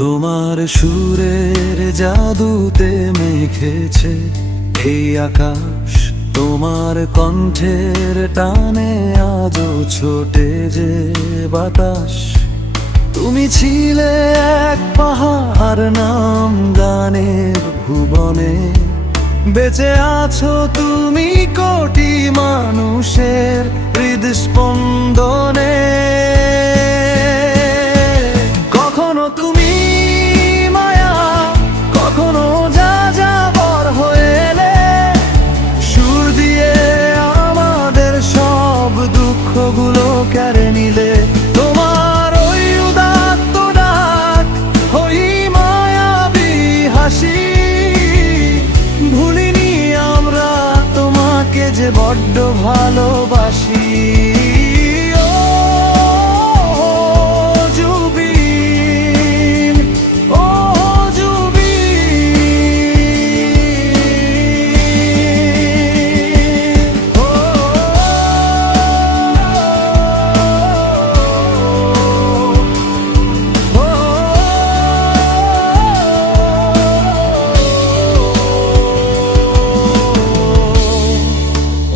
তোমার সুরের জাদুতে মেখেছে এই আকাশ, তোমার কণ্ঠের টানে আজও ছোটে যে বাতাস। তুমি ছিলে এক পাহাড় নাম গানের ভুবনে, বেঁচে আছো তুমি কোটি মানুষের হৃদস্পন্দনে। কখনো তুমি মায়া, কখনো যাযাবর হয়ে এলে, সুর দিয়ে আমাদের সব দুঃখগুলো কেড়ে নিলে। তোমার ওই উদাত্ত ডাক, ওই মায়াবী হাসি, ভুলিনি আমরা তোমাকে যে বড্ড ভালোবাসি।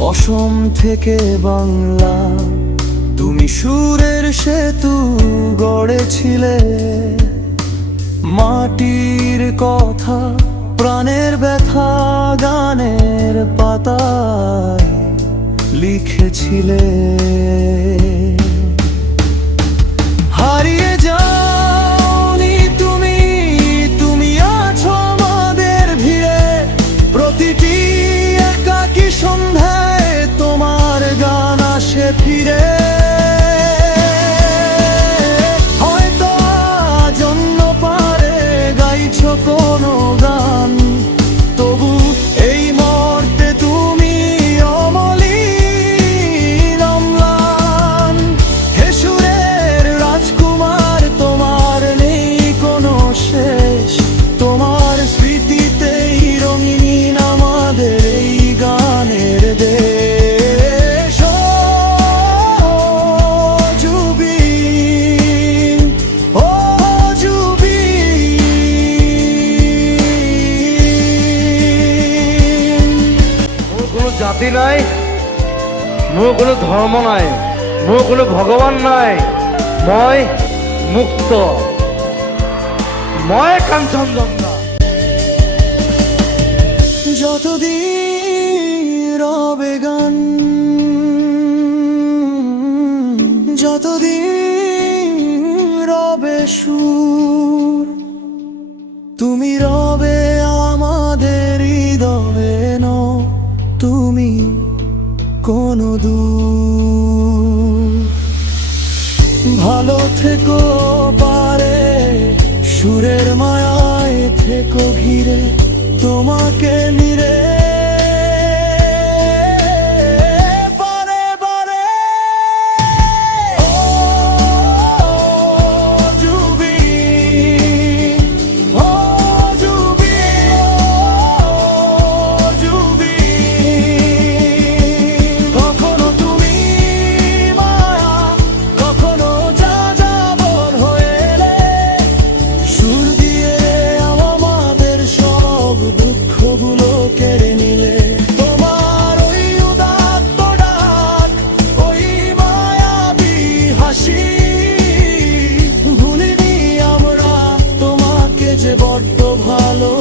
অসম থেকে বাংলা তুমি সুরের সেতু গড়েছিলে, মাটির কথা প্রাণের ব্যথা গানের পাতায় লিখেছিলে। হারিয়ে যাওনি তুমি, তুমি আছো আমাদের ভিড়ে। প্রতিটি একাকী সন্ধ্যায় তোমার গান আসে ফিরে। হয়তো আজ অন্য পারে গাইছো কোনো গান, তবু এই মুহূর্তে তুমি অমলিন অম্লান। হে সুরের রাজকুমার, তোমার নেই কোনো শেষ, তোমার স্মৃতিতেই রঙিন আমাদের এই গানের দেশ। ও জুবিন, ও জুবিন। মোর কোনো জাতি নাই, মোর কোনো ধর্ম নাই, মোর কোনো ভগবান নাই। মই মুক্ত, মই কাঞ্চনজঙ্ঘা। যতদিন রবে গান, যতদিন রবে সুর, তুমি রবে আমাদের হৃদয়ে। তুমি কোনো দূর। ভালো থেকো পারে সুরের মায়ায় থেকো ঘিরে, তোমাকে নিরে বারে বারে। ও জুবিন, ও জুবিন, ও জুবিন। কখনো তুমি মায়া, কখনো যাযাবর হয়ে এলে, সুর দিয়ে আমাদের সব দুঃখগুলো কেড়ে নিলে। তোমার ওই উদাত্ত ডাক, ওই মায়াবী হাসি, ভুলিনি আমরা তোমাকে যে বড্ড ভালো